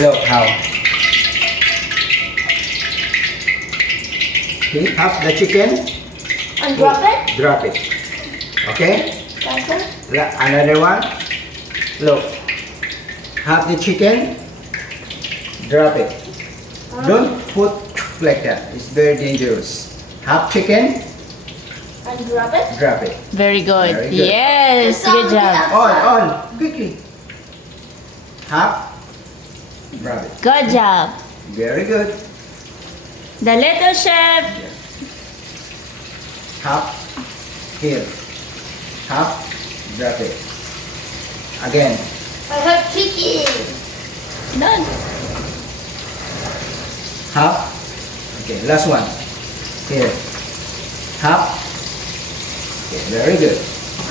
Look how. Okay, half the chicken. And drop it? Drop it. Okay? Gotcha. Another one. Look. Half the chicken. Drop it. Don't put like that. It's very dangerous. Half chicken. And drop it? Drop it. Very good. Very good. Yes, good job. On. Quickly. Half. Drop it. Good job. Very good. The little chef. Half. Here. Half. Drop it. Again. I have chicken. Done. Half. Okay, last one. Here. Half. Okay, very good.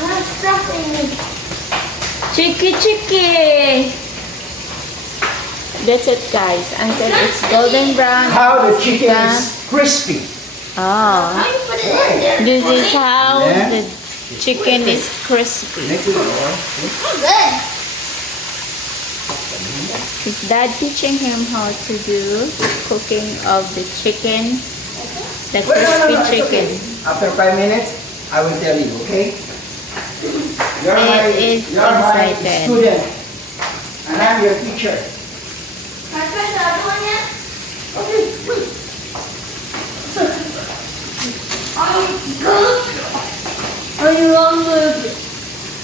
I'm stuffing. Chicky. That's it, guys. Until it's golden brown. How the chicken Yeah. is crispy. Oh, How you put it in there? this is how Yeah. the chicken is crispy. Make it more. See? Oh, good. His dad teaching him how to do cooking of the chicken, the Wait, no, crispy it's chicken. okay. After 5 minutes, I will tell you, okay? You're It is you're my excited. student. And I'm your teacher. Can I try the other one yet? Okay, wait. Are you wrong with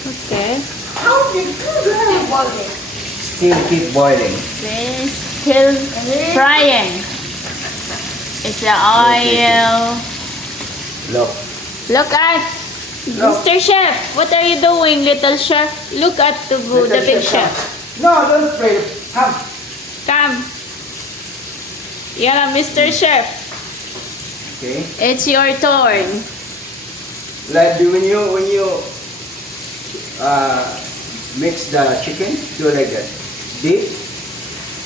Okay, how did you do that? Still keep boiling. this still frying. It's the oil. Look. Look at Mr. Chef. What are you doing, little chef? Look at the big chef. No, don't spray. Come. Come. Yeah, Mr. Chef. Okay. It's your turn. Like when you mix the chicken, do like that. Dip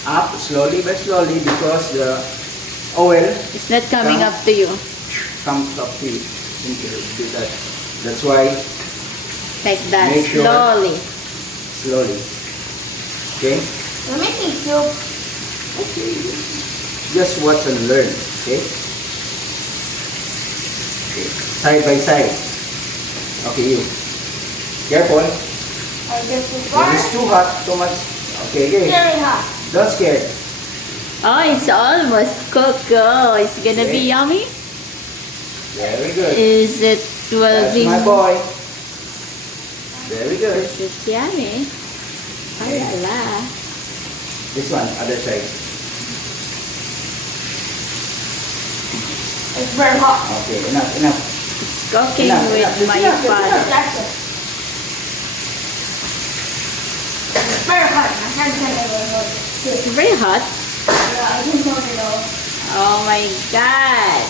up slowly but slowly because the oil It's not coming up to you. comes up to you. Do that. That's why Like that. Make sure- Slowly. slowly. Okay? We're making soup. Okay. Just watch and learn. Okay? Okay. Side by side. Okay, you. Careful. I guess it's If it's too hot, too much. Okay, okay. very hot. Don't scare. Oh, it's almost cooked. Oh, it's gonna be Okay. yummy. Very good. Is it will That's be? my boy. Very good. Is it yummy? Oh la la. This one, other side. It's very hot. Okay, enough. It's cooking Enough, with enough, my enough. father. That's it. It's very hot. My hand can't even hold it. It's very hot. Yeah, I can hold it all. Oh my god.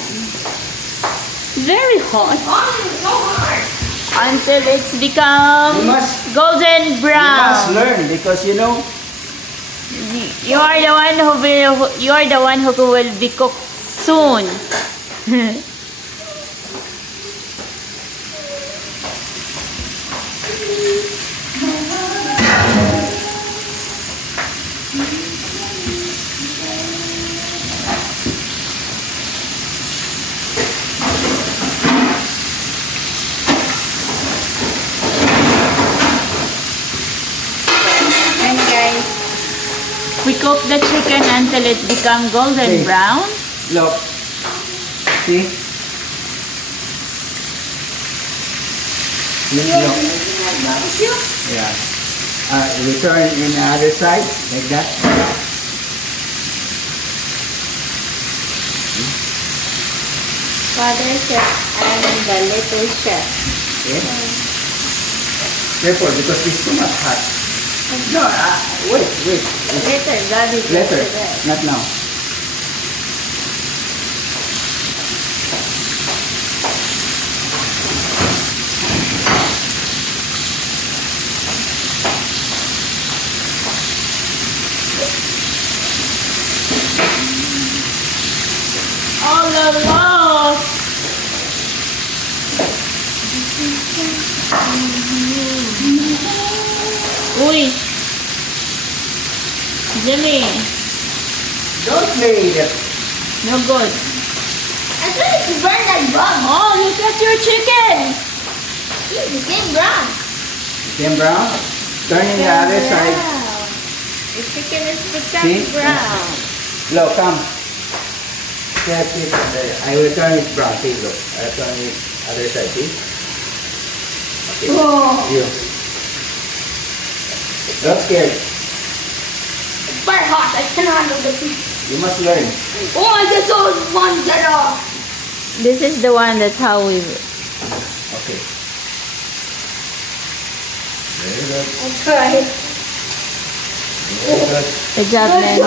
Very hot. Oh, it's so hard. Until it's become You must- golden You must brown. learn because you know. You are the one who will. You are the one who will be cooked soon. And guys, we cook the chicken until it become golden Okay. brown. Look. See? Look. Yeah. We turn in the other side, like that. Father chef and the little chef. Okay? Careful because it's too much hot. No, wait. Later, Daddy. Later, not now. Oh la la! Uy! Jimmy! Don't play that. No good. I thought it's burned like brown. Oh, look at your chicken. It became brown. Became brown. Turning the other side. The chicken is See? becoming brown. Look, come. Step it. I will turn it brown. See, look. I'll turn it other side. See? Okay. Whoa. You. Don't scared. It's very hot. I cannot handle the heat. You must learn. Oh, I just saw one get off. This is the one that how we. Okay. Very good. I'll try. Very good. Good job, man.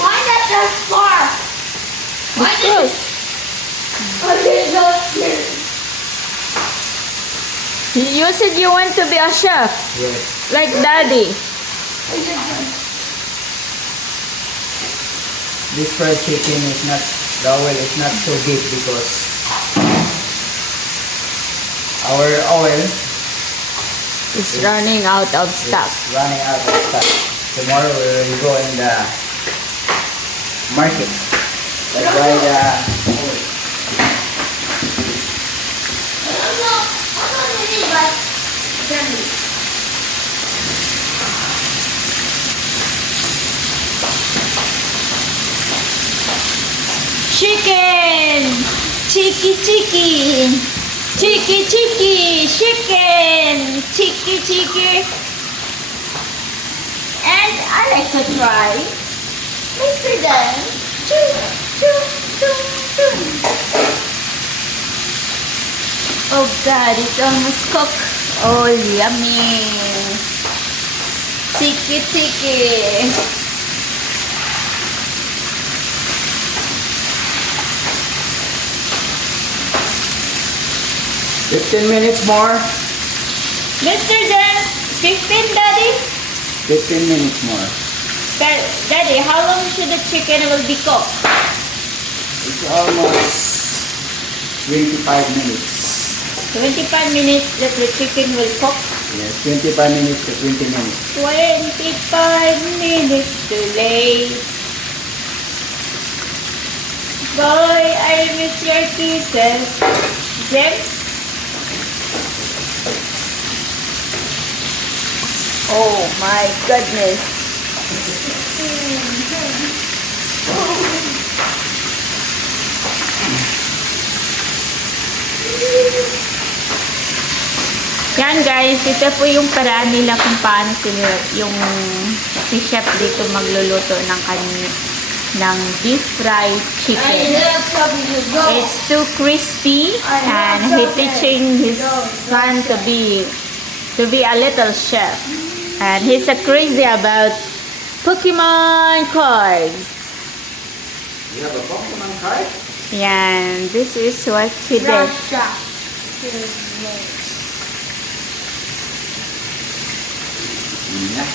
Why not that far? Why did Because okay, so here. you said you want to be a chef, Yes. like daddy. This fried chicken is not, the oil is not so deep because our oil It's running out of is stock. running out of stock. Tomorrow we will go in the market. That's why the oil. I'm not really, but gently. Chicken! Cheeky, cheeky! Cheeky, cheeky! Chicken! Cheeky, cheeky! And I like to try Mr. Dan. Choo, choo, choo, choo. Oh God, it's almost cooked. Oh, yummy! Cheeky, cheeky! 15 minutes more. Mr. Dan, 15, Daddy? 15 minutes more. Daddy, how long should the chicken will be cooked? It's almost 25 minutes. 25 minutes that the chicken will cook. Yes, 25 minutes to 20 minutes. 25 minutes too late. Boy, I miss your kisses. James? Oh my goodness. Yan guys, ito po yung paraan nila kung paano sila, yung si chef dito magluluto ng ng deep fried chicken. It's too crispy and he teaching his son to be a little chef. And he's a crazy about Pokemon cards. You have a Pokemon card? Yan, this is what he did. Yeah.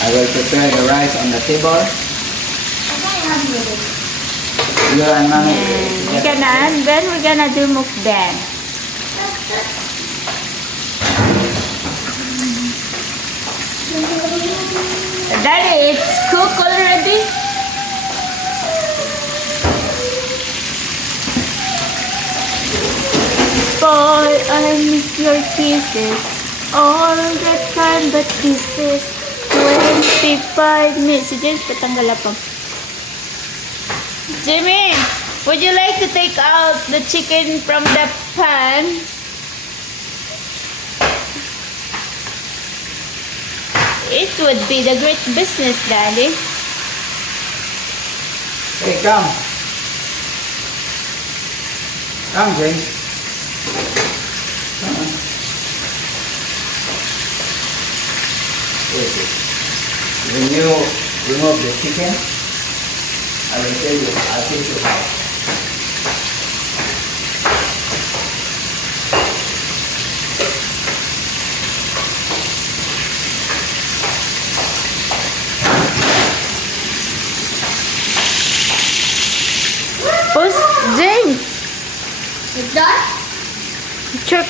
I will prepare the rice on the table. You and mommy. And then we're gonna do mukbang. Daddy, it's cooked already? Boy, I miss your kisses all the time, but this is 25 minutes. Si James, patanggal pa. Jimmy, would you like to take out the chicken from the pan? It would be the great business, Daddy. Hey, come. Come, James. Come on. Wait, wait. When you remove the chicken, I will tell you. I'll teach you how. James, It's done? check.